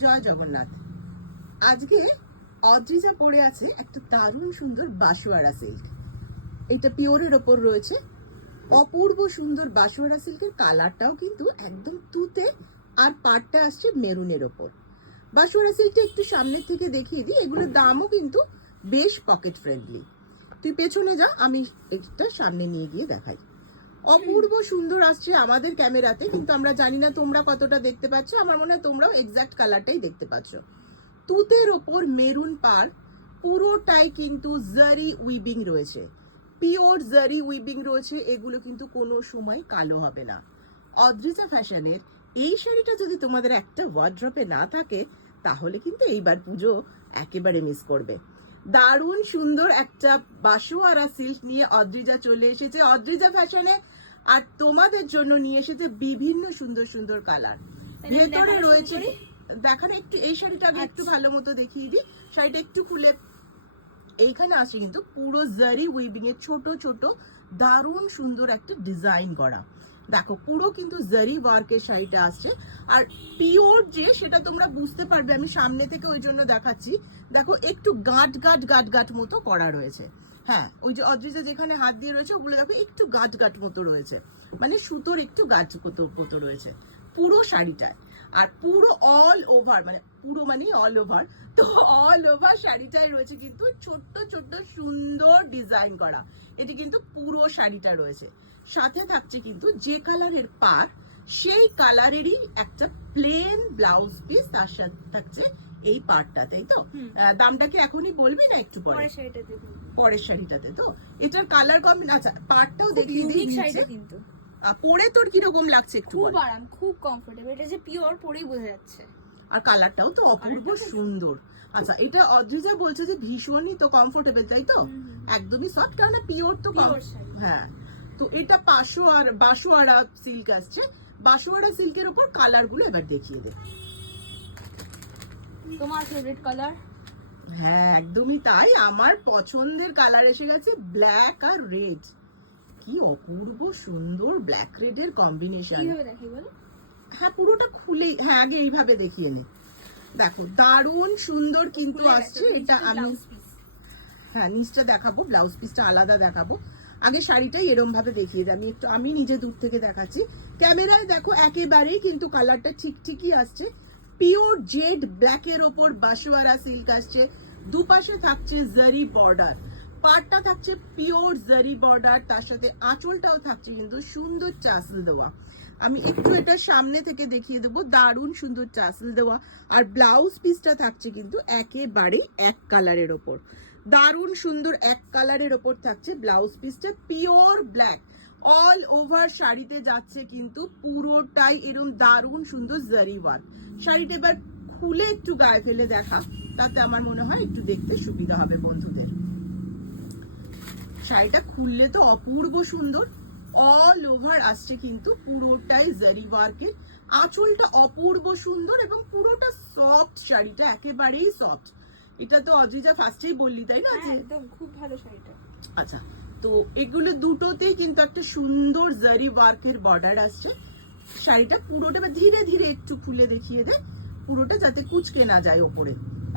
জয় জগন্নাথ। আজকে অদ্রিজা পরে আছে একটা দারুণ সুন্দর বাঁশওয়ারা সিল্ক। এটা পিওরের ওপর রয়েছে, অপূর্ব সুন্দর বাঁশওয়ারা সিল্কের কালারটাও কিন্তু একদম তুতে, আর পাটটা আসছে মেরুনের ওপর। বাঁশওয়ারা সিল্কটা একটু সামনের থেকে দেখিয়ে দিই, এগুলোর দামও কিন্তু বেশ পকেট ফ্রেন্ডলি। তুই পেছনে যা, আমি একটা সামনে নিয়ে গিয়ে দেখাই। অপূর্ব সুন্দর আসছে আমাদের ক্যামেরাতে, কিন্তু আমরা জানি না তোমরা কতটা দেখতে পাচ্ছ। আমার মনে হয় তোমরাও এক্সাক্ট কালারটাই দেখতে পাচ্ছ। তুতের ওপর মেরুন পার, পুরোটাই কিন্তু জারি উইবিং রয়েছে, পিওর জারি উইবিং রয়েছে। এগুলো কিন্তু কোনো সময় কালো হবে না। অদ্রিজা ফ্যাশনের এই শাড়িটা যদি তোমাদের একটা ওয়ার্ড্রপে না থাকে, তাহলে কিন্তু এইবার পুজো একেবারে মিস করবে। দারুণ সুন্দর একটা বাঁশওয়ারা সিল্ক নিয়ে অদ্রিজা চলে এসেছে অদ্রিজা ফ্যাশনে, আর তোমাদের জন্য নিয়ে এসেছে বিভিন্ন সুন্দর সুন্দর কালার। ভেতরে রয়েছে, দেখানো একটু এই শাড়িটা আগে একটু ভালো মতো দেখিয়ে দিই। শাড়িটা একটু খুলে, এইখানে আসে কিন্তু পুরো জারি উইভিং এর ছোট ছোট দারুণ সুন্দর একটা ডিজাইন করা। দেখো পুরো কিন্তু জারি ওয়ার্কের শাড়িটা আসছে, আর পিওর যে সেটা তোমরা বুঝতে পারবে, আমি সামনে থেকে ওই জন্য দেখাচ্ছি। দেখো একটু গাঁট গাঁট গাঁট গাঁট মতো করা রয়েছে। হ্যাঁ, ওই যে অদ্রিজা যেখানে হাত দিয়ে রয়েছে ওগুলো দেখো একটু গাঁট গাঁট মতো রয়েছে, মানে সুতোর একটু গাঁট মতো রয়েছে পুরো শাড়িটায়। আর পুরো অল ওভার, মানে পুরো মানে অল ওভার, তো অল ওভার শাড়িটায় রয়েছে কিন্তু ছোট্ট ছোট্ট সুন্দর ডিজাইন করা। এটি কিন্তু পুরো শাড়িটা রয়েছে। সাথে থাকছে কিন্তু যে কালারের পার, সেই কালারেরই একটা প্লেন ব্লাউজ পিস, তার সাথে থাকছে এই পারটা, তাই তো? দামটা কি এখনই বলবি না একটু পরে? পরের শাড়িটাতে তো এটার কালার কম্বিনেশন। আচ্ছা, পারটাও দেখিয়ে দিই কিন্তু। পরে তোর কিরকম লাগছে একটু? খুব আরাম, খুব কমফোর্টেবল। এটা যে পিওর পরেই বোঝা যাচ্ছে, আর কালারটাও তো অপূর্ব সুন্দর। আচ্ছা, এটা অদ্রিজা বলছে যে ভীষণই তো কমফোর্টেবল, তাই তো? একদমই সফট, কারণ পিওর তো। হ্যাঁ, তো এটা বাঁশওয়ারা সিল্ক আসছে। বাঁশওয়ারা সিল্কের উপর কালার গুলো এবার দেখিয়ে দে। তোমার ফেভারিট কালার? হ্যাঁ, একদমই তাই। আমার পছন্দের কালার এসে গেছে, ব্ল্যাক আর রেড। কি অপূর্ব সুন্দর ব্ল্যাক রেড এর কম্বিনেশন। কিভাবে দেখাই বলো? হ্যাঁ, পুরোটা খুলে, হ্যাঁ আগে এইভাবে দেখিয়ে নে। দেখো দারুণ সুন্দর কিন্তু আসছে এটা। আমি হ্যাঁ নিচটা দেখাবো, ব্লাউজ পিসটা আলাদা দেখাবো। আগে শাড়িটাই এরম ভাবে দেখিয়ে দিই। আমি নিজে দূর থেকে দেখাচ্ছি। ক্যামেরায় দেখো একেবারেই কিন্তু কালারটা ঠিক ঠিকই আসছে। পিওর জেড ব্ল্যাক এর ওপর বাঁশওয়ারা সিল্ক আসছে। দুপাশে থাকছে জারি বর্ডার, পাটটা থাকছে পিওর জারি বর্ডার, তার সাথে আঁচলটাও থাকছে কিন্তু সুন্দর চাসল দেওয়া। আমি একটু এটা সামনে থেকে দেখিয়ে দেবো, দারুণ সুন্দর চাসল দেওয়া। আর ব্লাউজ পিসটা থাকছে কিন্তু একেবারেই এক কালারের ওপর, দারুণ সুন্দর এক কালারের ওপর থাকছে ব্লাউজ পিসটা, পিওর ব্ল্যাক। অল ওভার শাড়িতে যাচ্ছে কিন্তু পুরোটাই এরকম দারুণ সুন্দর জারি ওয়ার্ক। শাড়িটা এবার খুলে একটু গায়ে ফেলে দেখা, তাতে আমার মনে হয় একটু দেখতে সুবিধা হবে বন্ধুদের। শাড়িটা খুললে তো অপূর্ব সুন্দর, অল ওভার আসছে কিন্তু পুরোটাই জারি ওয়ার্কের। আঁচলটা অপূর্ব সুন্দর এবং পুরোটা সফট, শাড়িটা একেবারেই সফট। এটা তো অদ্রিজা ফার্স্টেই বললি, তাই না? একদম খুব ভালো শাড়িটা। আচ্ছা, তো এগুলো দুটোতেই কিন্তু একটা সুন্দর জারি ওয়ার্কের বর্ডার আসছে। শাড়িটা পুরোটা ধীরে ধীরে একটু খুলে দেখিয়ে দে, পুরোটা যাতে কুচকে না যায় ওপরে।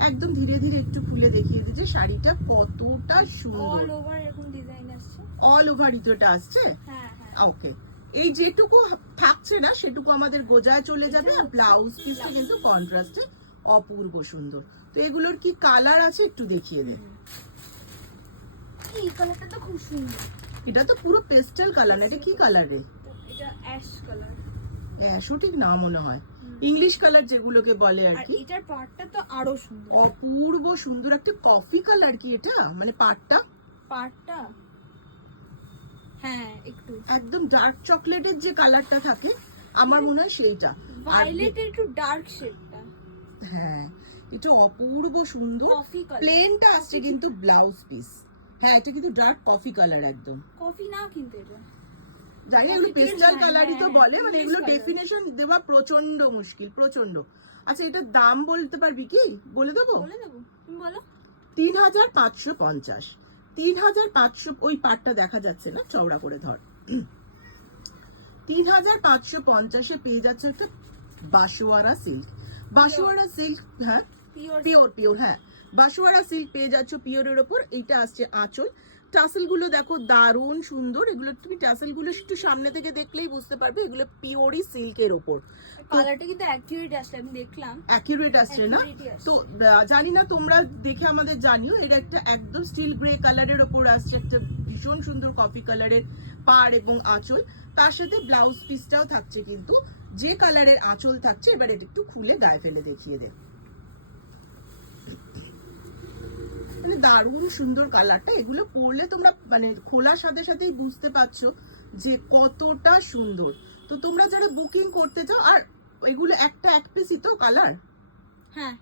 একদম ধীরে ধীরে একটু খুলে দেখিয়ে দে যে শাড়িটা কতটা সুন্দর। অল ওভার এরকম ডিজাইন আসছে, অল ওভারই তো এটা আসছে। হ্যাঁ ওকে, এই যেটুকু থাকছে না সেটুকু আমাদের গোজায় চলে যাবে। আর ব্লাউজ পিসটা কিন্তু কন্ট্রাস্টে অপূর্ব সুন্দর। তো এগুলোর কি কালার আছে একটু দেখিয়ে দে। এই কালারটা তো খুব সুন্দর। এটা তো পুরো পেস্টেল কালার, এটা কি কালার রে? এটা অ্যাশ কালার। অ্যাশও ঠিক না মনে হয়, ইংলিশ কালার যেগুলোকে বলে আর কি। এটার পাটটা তো আরো সুন্দর, অপূর্ব সুন্দর একটা কফি কালার। কি এটা, মানে পাটটা হ্যাঁ একটু একদম ডার্ক চকলেটের যে কালারটা থাকে, আমার মনে হয় সেইটা। ভায়োলেটের একটু ডার্ক শেডটা। হ্যাঁ, এটা অপূর্ব সুন্দর। প্লেনটা আসছে কিন্তু ব্লাউজ পিস। হ্যাঁ, এটা কিন্তু ডার্ক কফি কালার, একদম কফি না কিন্তু এটা জানি, এগুলো পেস্টাল কালারই তো বলে, মানে এগুলো ডেফিনেশন দেওয়া প্রচন্ড মুশকিল, প্রচন্ড। আচ্ছা, এটার দাম বলতে পারবি কি? বলে দেবো, তুমি বলো। 3550। 3500, ওই পাটটা দেখা যাচ্ছে না, চওড়া করে ধর। 3550-এ পেয়ে যাচ্ছে একটা বাঁশওয়ারা সিল্ক। বাঁশওয়ারা সিল্ক, হ্যাঁ পিওর পিওর, হ্যাঁ বাঁশওয়ারা সিল্ক পেয়ে যাচ্ছ পিওরের ওপর। এইটা আসছে আঁচল। টাসেল গুলো দেখো দারুণ সুন্দর, এগুলো তুমি টাসেল গুলো একটু সামনে থেকে দেখলেই বুঝতে পারবে এগুলো পিওরই সিল্কের ওপর। কালারটা কিন্তু অ্যাকিউরেট আসছে, আমি দেখলাম অ্যাকিউরেট আসছে না Accurate আসছে। তো জানি না, তোমরা দেখে আমাদের জানিও। এটা একটা একদম স্টিল গ্রে কালারের ওপর আসছে, একটা ভীষণ সুন্দর কফি কালারের পাড় এবং আঁচল। তার সাথে ব্লাউজ পিসটাও থাকছে কিন্তু যে কালারের আঁচল থাকছে। এবার এটা একটু খুলে গায়ে ফেলে দেখিয়ে দে, মানে দারুণ সুন্দর কালারটা। এগুলো পরলে তোমরা মানে খোলার সাথে সাথেই বুঝতে পারছো যে কতটা সুন্দর। তো তোমরা যারা বুকিং করতে চাও, আর এগুলো একটা এক পিসই তো কালার, হ্যাঁ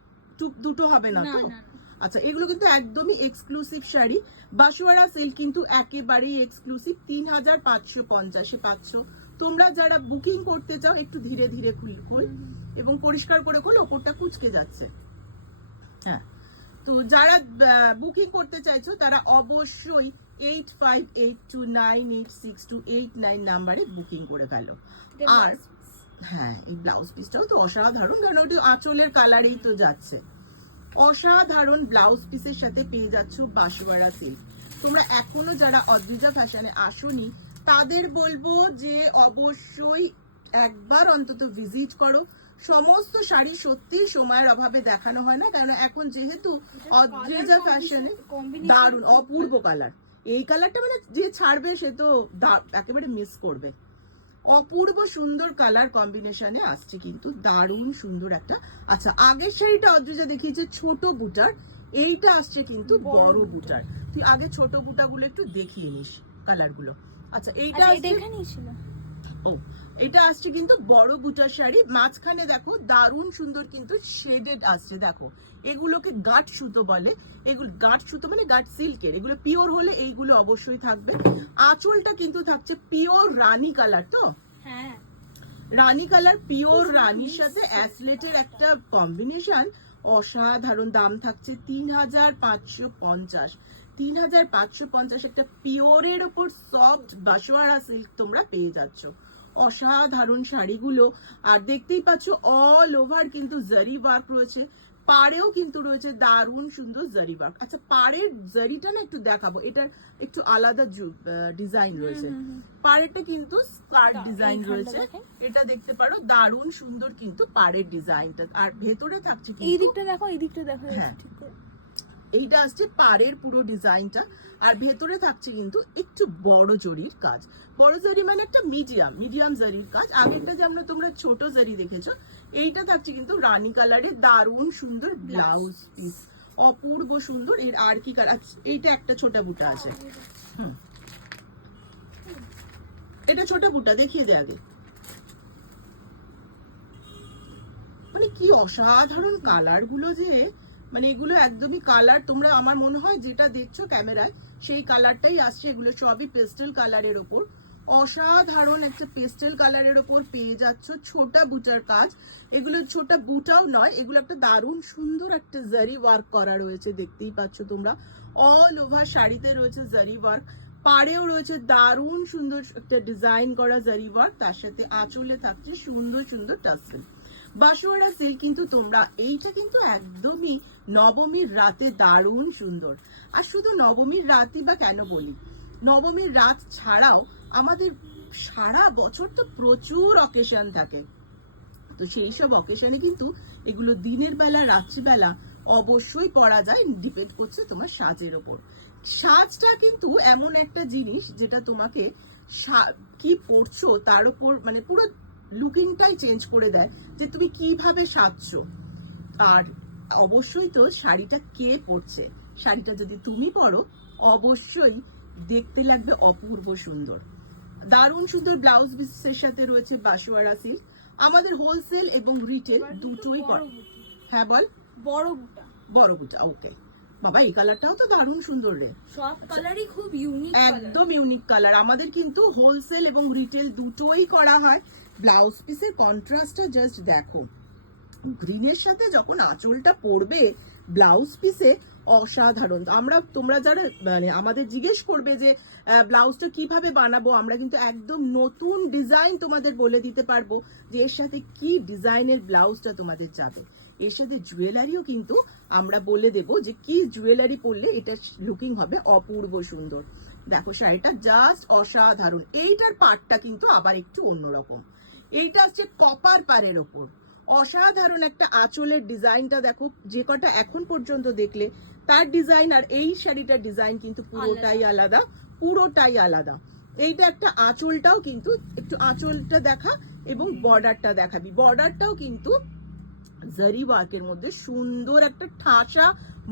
দুটো হবে না না তো? না না। আচ্ছা, এগুলো কিন্তু একদমই এক্সক্লুসিভ শাড়ি। বাঁশওয়ারা সিল্ক কিন্তু একেবারেই এক্সক্লুসিভ। 3550 পাচ্ছ। তোমরা যারা বুকিং করতে চাও একটু ধীরে ধীরে খুল এবং পরিষ্কার করে খোল, ওপরটা কুচকে যাচ্ছে। হ্যাঁ, তো যারা বুকিং করতে চাইছো তারা অবশ্যই 8582986289 নাম্বারে বুকিং করে ফেলো। আর হ্যাঁ, এই ব্লাউজ পিসটাও তো অসাধারণ, কারণ ওটি আঁচলের কালারেই তো যাচ্ছে। অসাধারণ ব্লাউজ পিসের সাথে পেয়ে যাচ্ছ বাঁশওয়ারা সিল্ক। তোমরা এখনো যারা অদ্রিজা ফ্যাশনে আসোনি তাদের বলবো যে অবশ্যই একবার অন্তত ভিজিট করো। সমস্ত শাড়ি সত্যি সময়ের অভাবে দেখানো হয় না, কারণ এখন যেহেতু অদ্রিজা ফ্যাশনে দারুণ অপূর্ব কালার। এই কালারটা মানে যে ছাড়বে সে তো একেবারে মিস করবে। অপূর্ব সুন্দর কালার কম্বিনেশনে আসছে কিন্তু দারুণ সুন্দর একটা। আচ্ছা, আগের শাড়িটা অদ্রিজা দেখিয়েছে ছোট বুটার, এইটা আসছে কিন্তু বড় বুটার। তুই আগে ছোট বুটাগুলো একটু দেখিয়ে নিস কালারগুলো। আচ্ছা, এইটা এখানেই ছিল। ও, এটা আসছে কিন্তু বড় বুটার শাড়ি। মাঝখানে দেখো দারুণ সুন্দর কিন্তু শেডেড আসছে। দেখো, এগুলোকে গাঁট সুতো বলে। এগুলো গাঁট সুতো মানে গাঁট সিল্কের। এগুলো পিওর হলে এইগুলো অবশ্যই থাকবে। আঁচলটা কিন্তু থাকছে পিওর রানী কালার। তো হ্যাঁ, রানী কালার, পিওর রানীর সাথে অ্যাসলেটের একটা কম্বিনেশন অসাধারণ। দাম থাকছে 3550। 3550 একটা পিওরের ওপর সফট বাঁশওয়ারা সিল্ক তোমরা পেয়ে যাচ্ছ। অসাধারণ শাড়িগুলো। আর দেখতেই পাচ্ছ অল ওভার কিন্তু জারি ওয়ার্ক রয়েছে, পাড়েও কিন্তু রয়েছে দারুণ সুন্দর জারি ওয়ার্ক। আচ্ছা, পাড়ের জারিটা না একটু দেখাবো, এটার একটু আলাদা ডিজাইন রয়েছে। পাড়েরটা কিন্তু স্কার্ট ডিজাইন রয়েছে, এটা দেখতে পারো দারুণ সুন্দর কিন্তু পাড়ের ডিজাইনটা। আর ভেতরে থাকছে এই কিন্তু দিকটা দেখো, এই দিকটা দেখো, হ্যাঁ। ঠিক করে। এইটা আসছে পাড়ের পুরো ডিজাইনটা। আর ভেতরে থাকছে কিন্তু একটু বড় জরির কাজ। বড় জরি মানে একটা মিডিয়াম জরির কাজ। আগেরটা যেমন তোমরা ছোট জরি দেখেছো, এইটা থাকছে কিন্তু রানী কালারের দারুণ সুন্দর ব্লাউজ পিস। অপূর্ব সুন্দর। এর আর কি কালার? এইটা একটা ছোট বুটা আছে। এটা ছোট বুটা দেখিয়ে দে আগে। মানে কি অসাধারণ কালার গুলো যে, মানে এগুলো একদমই কালার তোমরা আমার মনে হয় যেটা দেখছো ক্যামেরায় সেই কালারটাই আসছে। এগুলো সবই পেস্টেল কালারের ওপর। অসাধারণ একটা পেস্টেল কালারের ওপর পেয়ে যাচ্ছ ছোটা বুটার কাজ। এগুলো ছোটা বুটাও নয়, এগুলো একটা দারুণ সুন্দর একটা জারি ওয়ার্ক করা রয়েছে, দেখতেই পাচ্ছ তোমরা। অল ওভার শাড়িতে রয়েছে জারি ওয়ার্ক, পাড়েও রয়েছে দারুণ সুন্দর একটা ডিজাইন করা জারি ওয়ার্ক। তার সাথে আঁচলে থাকছে সুন্দর সুন্দর টাসেল। বাঁশওয়ারা সিল্ক কিন্তু তোমরা এইটা কিন্তু একদমই নবমীর রাতে দারুণ সুন্দর। আর শুধু নবমীর রাতই বা কেন বলি, নবমীর রাত ছাড়াও আমাদের সারা বছর তো প্রচুর অকেশন থাকে। তো সেই সব অকেশনে কিন্তু এগুলো দিনের বেলা রাত্রিবেলা অবশ্যই পরা যায়, ডিপেন্ড করছে তোমার সাজের ওপর। সাজটা কিন্তু এমন একটা জিনিস যেটা তোমাকে কি পরছো তার উপর মানে পুরো লুকিংটাই চেঞ্জ করে দেয় যে তুমি কিভাবে সাজছো। আর অবশ্যই তো শাড়িটা কে পরছে, শাড়িটা যদি তুমি পরো অবশ্যই দেখতে লাগবে অপূর্ব সুন্দর। দারুণ সুন্দর ব্লাউজ পিসের সাথে রয়েছে বাঁশওয়ারা সিল্ক। আমাদের হোলসেল এবং রিটেল দুটোই করে। হ্যাঁ বল। বড় বুটা, ওকে বাবা। এই কালারটাও তো দারুণ সুন্দর রে। সব কালারই খুব ইউনিক, একদম ইউনিক কালার। আমাদের কিন্তু হোলসেল এবং রিটেল দুটোই করা হয়। ব্লাউজ পিসের কন্ট্রাস্টটা জাস্ট দেখো, গ্রিনের সাথে যখন আঁচলটা পড়বে ব্লাউজ পিসে, অসাধারণ। তোমরা যারা মানে আমাদের জিজ্ঞেস করবে যে ব্লাউজটা কিভাবে বানাবো, আমরা কিন্তু একদম নতুন ডিজাইন তোমাদের বলে দিতে পারবো যে এর সাথে কি ডিজাইনের ব্লাউজটা তোমাদের যাবে। এর সাথে জুয়েলারিও কিন্তু আমরা বলে দেব যে কি জুয়েলারি পরলে এটা লুকিং হবে অপূর্ব সুন্দর। দেখো শাড়িটা জাস্ট অসাধারণ। এইটার পাড়টা কিন্তু আবার একটু অন্যরকম। এইটা হচ্ছে কপার পাড়ের ওপর অসাধারণ একটা আঁচলের ডিজাইনটা দেখো, যে কটা এখন পর্যন্ত দেখলে তার ডিজাইন আর এই শাড়িটার ডিজাইন কিন্তু পুরোটাই আলাদা, পুরোটাই আলাদা। এইটা একটা আঁচলটাও কিন্তু একটু আঁচলটা দেখা এবং বর্ডারটা দেখাবি। বর্ডারটাও কিন্তু জারি ওয়ার্কের মধ্যে সুন্দর একটা ঠাসা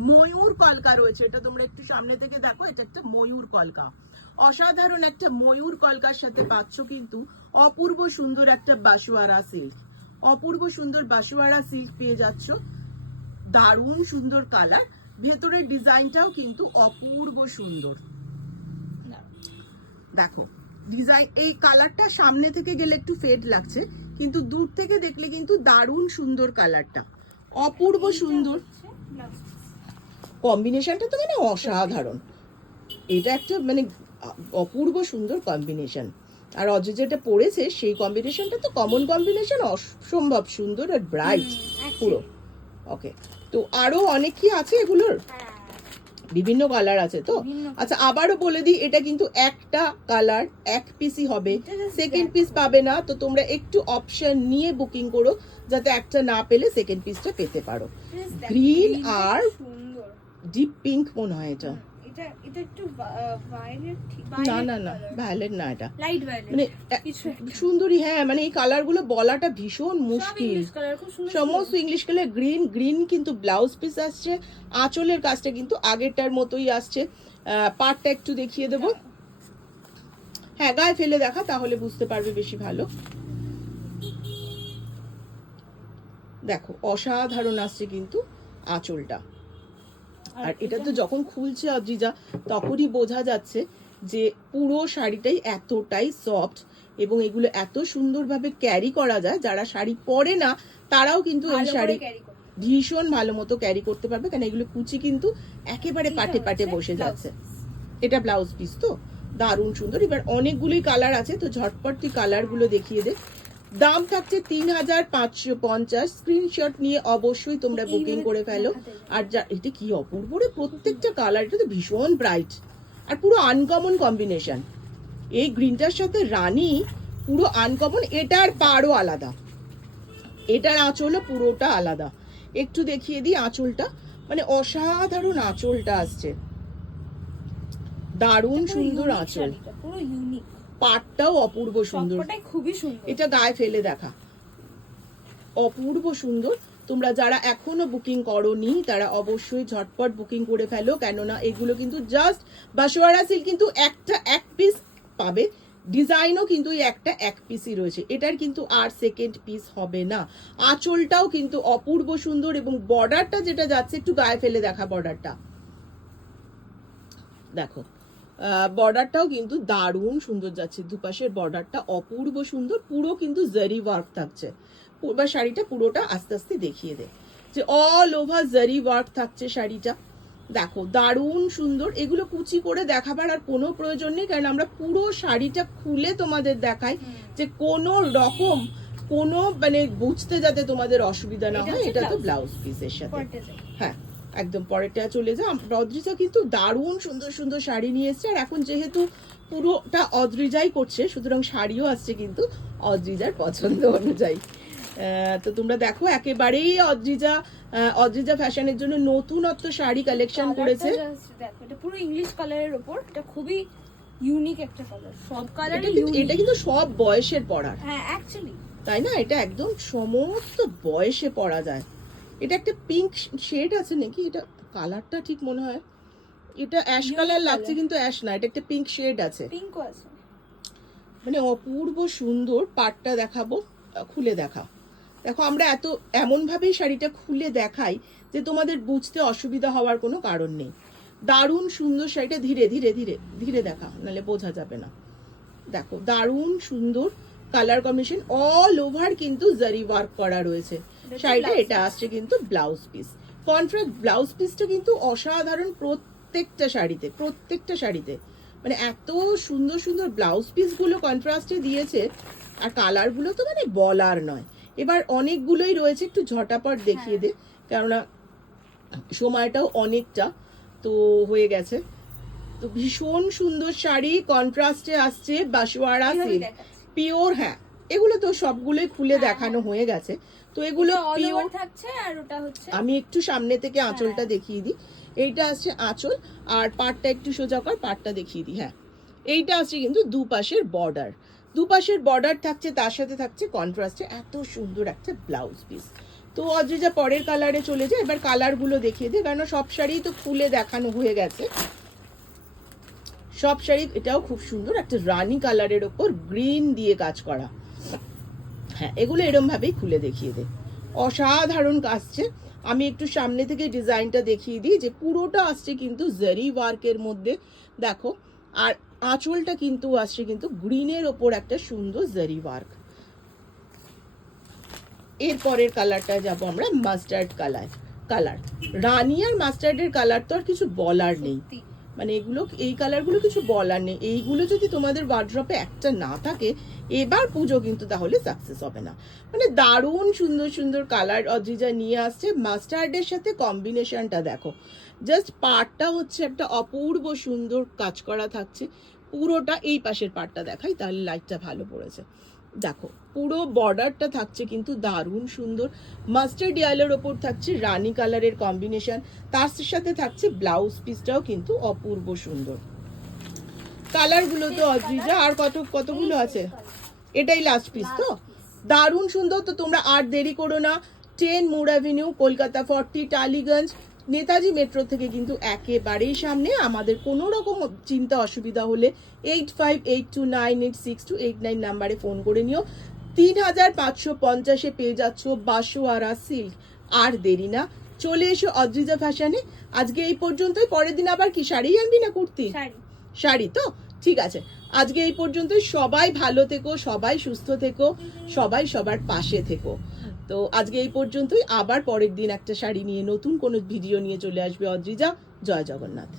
ময়ূর কলকা রয়েছে। এটা তোমরা একটু সামনে থেকে দেখো, এটা একটা ময়ূর কলকা, অসাধারণ একটা ময়ূর কলকার সাথে পাচ্ছ কিন্তু অপূর্ব সুন্দর একটা বাসুয়ারা সিল্ক। অপূর্ব সুন্দর বাসুয়ারা সিল্ক পেয়ে যাচ্ছ, দারুণ সুন্দর কালার, ভেতরের ডিজাইনটাও কিন্তু অপূর্ব সুন্দর। দেখো ডিজাইন, এই কালারটা সামনে থেকে গেলে একটু ফেড লাগছে, কিন্তু দূর থেকে দেখলে কিন্তু দারুণ সুন্দর কালারটা, অপূর্ব সুন্দর কম্বিনেশনটা তো মানে অসাধারণ। এটা একটা মানে অপূর্ব সুন্দর কম্বিনেশন। আর অজয় যেটা পড়েছে সেই কম্বিনেশনটা তো কমন কম্বিনেশন, অসম্ভব সুন্দর আর ব্রাইট পুরো। ওকে, তো আরো অনেক কি আছে এগুলোর, বিভিন্ন কালার আছে তো। আচ্ছা আবারও বলে দিই, এটা কিন্তু একটা কালার এক পিসই হবে, সেকেন্ড পিস পাবে না। তো তোমরা একটু অপশন নিয়ে বুকিং করো যাতে একটা না পেলে সেকেন্ড পিসটা পেতে পারো। গ্রিন আর ডিপ পিঙ্ক মনে হয় এটা। এটা একটু ভায়োলেট, না না না ভায়োলেট না, এটা লাইট ভায়োলেট মানে সুন্দরী। হ্যাঁ মানে এই কালার গুলো বলাটা ভীষণ মুশকিল, সমস্ত ইংলিশ কালার। গ্রিন, গ্রিন কিন্তু ব্লাউজ পিস আসছে, আঁচলের কাজটা কিন্তু আগেরটার মতোই আসছে। পাটটা একটু দেখিয়ে দেবো, হ্যাঁ গায়ে ফেলে দেখা তাহলে বুঝতে পারবে বেশি ভালো। দেখো অসাধারণ আসছে কিন্তু আঁচলটা। আর এটা তো যখন খুলছে অদ্রিজা তখনই বোঝা যাচ্ছে যে পুরো শাড়িটাই এতটাই সফট এবং এগুলো এত সুন্দরভাবে ক্যারি করা যায়। যারা শাড়ি পরে না তারাও কিন্তু এই শাড়ি ভীষণ ভালো মতো ক্যারি করতে পারবে, কারণ এগুলো কুচি কিন্তু একেবারে পাটে পাটে বসে যাচ্ছে। এটা ব্লাউজ পিস তো দারুণ সুন্দর। এবার অনেকগুলোই কালার আছে, তো ঝটপট তুই কালার গুলো দেখিয়ে দে। দাম থাকছে 3550। স্ক্রিনশট নিয়ে অবশ্যই তোমরা বুকিং করে ফেলো। আর যা এটা কি অপূর্ব রে, প্রত্যেকটা কালার, এটা তো ভীষণ ব্রাইট আর পুরো আনকমন কম্বিনেশন। এই গ্রিনটার সাথে রানী পুরো আনকমন। এটার পাড়ও আলাদা, এটার আঁচলও পুরোটা আলাদা। একটু দেখিয়ে দিই আঁচলটা, মানে অসাধারণ আঁচলটা আসছে, দারুণ সুন্দর আঁচল, পুরো ইউনিক। পাটটাও অপূর্ব সুন্দর, খুবই সুন্দর। এটা গায়ে ফেলে দেখা, অপূর্ব সুন্দর। তোমরা যারা এখনো বুকিং করোনি তারা অবশ্যই ঝটপট বুকিং করে ফেলো, কেননা এগুলো কিন্তু জাস্ট বাসোয়ারা সিল্ক কিন্তু একটা এক পিস পাবে, ডিজাইনও কিন্তু একটা এক পিসই রয়েছে, এটার কিন্তু আর সেকেন্ড পিস হবে না। আঁচলটাও কিন্তু অপূর্ব সুন্দর এবং বর্ডারটা যেটা যাচ্ছে একটু গায়ে ফেলে দেখা, বর্ডারটা দেখো, বর্ডারটাও কিন্তু দারুণ সুন্দর যাচ্ছে, দুপাশের বর্ডারটা অপূর্ব সুন্দর, পুরো কিন্তু জারি ওয়ার্ক থাকছে। বা শাড়িটা পুরোটা আস্তে আস্তে দেখিয়ে দে যে অল ওভার জারি ওয়ার্ক থাকছে শাড়িটা। দেখো দারুণ সুন্দর। এগুলো কুচি করে দেখাবার আর কোনো প্রয়োজন নেই, কারণ আমরা পুরো শাড়িটা খুলে তোমাদের দেখাই যে কোনো রকম কোনো মানে বুঝতে যাতে তোমাদের অসুবিধা না হয়। এটা তো ব্লাউজ পিসের সাথে, হ্যাঁ একদম পরেরটা চলে যা। অদ্রিজা কিন্তু দারুণ সুন্দর সুন্দর শাড়ি নিয়ে এসছে, আর এখন যেহেতু পুরোটা অদ্রিজাই করছে সুতরাং শাড়িও আসছে কিন্তু অদ্রিজার পছন্দ অনুযায়ী। তো তোমরা দেখো একেবারেই অদ্রিজা ফ্যাশনের জন্য নতুনত্ব শাড়ি কালেকশন করেছে। দেখো এটা পুরো ইংলিশ কালারের উপর, এটা খুবই ইউনিক একটা কালার। সব কালারই এটা কিন্তু সব বয়সের পরার, হ্যাঁ অ্যাকচুয়ালি তাই না, এটা একদম সমস্ত বয়সে পরা যায়। এটা একটা পিঙ্ক শেড আছে নাকি, এটা কালারটা ঠিক মনে হয় এটা অ্যাশ কালার লাগছে, কিন্তু অ্যাশ না, এটা একটা পিঙ্ক শেড আছে, পিঙ্কও আছে, মানে অপূর্ব সুন্দর। পাটটা দেখাবো, খুলে দেখা। দেখো আমরা এমন ভাবেই শাড়িটা খুলে দেখাই যে তোমাদের বুঝতে অসুবিধা হওয়ার কোনো কারণ নেই। দারুণ সুন্দর শাড়িটা, ধীরে ধীরে ধীরে ধীরে দেখা নাহলে বোঝা যাবে না। দেখো দারুণ সুন্দর কালার কম্বিনেশন, অল ওভার কিন্তু জারি ওয়ার্ক করা রয়েছে। শাড়িটা blouse এটা আসছে কিন্তু ব্লাউজ পিস। কন্ট্রাস্ট ব্লাউজ পিসটা কিন্তু অসাধারণ প্রত্যেকটা শাড়িতে, মানে এত সুন্দর সুন্দর ব্লাউজ পিস গুলো কন্ট্রাস্টে দিয়েছে, আর কালার গুলো তো মানে বলার নয়। এবার অনেকগুলোই রয়েছে, একটু ঝটাপট দেখিয়ে দে, কেননা সময়টাও অনেকটা তো হয়ে গেছে। তো ভীষণ সুন্দর শাড়ি, কন্ট্রাস্টে আসছে, বাসওয়ারা সিল্ক, পিওর। হ্যাঁ, এগুলো তো সবগুলোই খুলে দেখানো হয়ে গেছে। তো এগুলো অল পিওর। ওভার থাকছে আর ওটা হচ্ছে আমি একটু সামনে থেকে আঁচলটা দেখিয়ে দিই। এইটা আসছে আঁচল, আর পাটটা একটু সোজা কর, পাটটা দেখিয়ে দিই। হ্যাঁ, এইটা আসছে কিন্তু দুপাশের বর্ডার থাকছে, তার সাথে থাকছে কন্ট্রাস্টে এত সুন্দর একটা ব্লাউজ পিস। তো অদ্রিজা পরের কালারে চলে যায়। এবার কালারগুলো দেখিয়ে দিই, কারণ সব শাড়ি তো খুলে দেখানো হয়ে গেছে। সব শাড়ি, এটাও খুব সুন্দর একটা রানী কালারের ওপর গ্রিন দিয়ে কাজ করা। হ্যাঁ, এগুলো এরম ভাবেই খুলে দেখিয়ে দে, অসাধারণ আসছে। আমি একটু সামনে থেকে ডিজাইনটা দেখিয়ে দিই, যে পুরোটা আসছে কিন্তু জারি ওয়ার্কের মধ্যে, দেখো। আর আঁচলটা কিন্তু আসছে কিন্তু গ্রিনের ওপর একটা সুন্দর জারি ওয়ার্ক। এরপরের কালারটা যাব আমরা মাস্টার্ড কালার। রানী আর মাস্টার্ডের কালার তো আর কিছু বলার নেই, মানে এই কালারগুলো কিছু বলার নেই। এইগুলো যদি তোমাদের ওয়ার্ড্রপে একটা না থাকে, এবার পুজো কিন্তু তাহলে সাকসেস হবে না। মানে দারুণ সুন্দর সুন্দর কালার অদ্রিজা নিয়ে আসছে। মাস্টার্ডের সাথে কম্বিনেশনটা দেখো, জাস্ট পার্টটা হচ্ছে একটা অপূর্ব সুন্দর কাজ করা থাকছে পুরোটা। এই পাশের পার্টটা দেখাই, তাহলে লাইটটা ভালো পড়েছে। দেখো, পুরো বর্ডারটা থাকছে কিন্তু দারুণ সুন্দর। মাস্টার্ড ইয়ালোর ওপর থাকছে রানী কালারের কম্বিনেশন, তার সাথে থাকছে ব্লাউজ পিসটাও কিন্তু অপূর্ব সুন্দর। কালারগুলো তো অদ্রিজা আর কতগুলো আছে, এটাই লাস্ট পিস তো, দারুণ সুন্দর। তো তোমরা আর দেরি করো না, 10 মুর অ্যাভিনিউ, কলকাতা 40, টালিগঞ্জ, নেতাজি মেট্রো থেকে কিন্তু একেবারেই সামনে। আমাদের কোনো রকম চিন্তা অসুবিধা হলে 8582986289 নাম্বারে ফোন করে নিও। 3550 পেয়ে যাচ্ছ বাসওয়ারা সিল্ক। আর দেরি না, চলে এসো অদ্রিজা ফ্যাশনে। আজকে এই পর্যন্তই, পরের দিন আবার কি শাড়ি আনবি না কুর্তি? শাড়ি তো ঠিক আছে। আজকে এই পর্যন্তই, সবাই ভালো থেকো, সবাই সুস্থ থেকো, সবাই সবার পাশে থেকো। তো আজকে এই পর্যন্তই, আবার পরের দিন একটা শাড়ি নিয়ে নতুন কোনো ভিডিও নিয়ে চলে আসবে অদ্রিজা। জয় জগন্নাথ।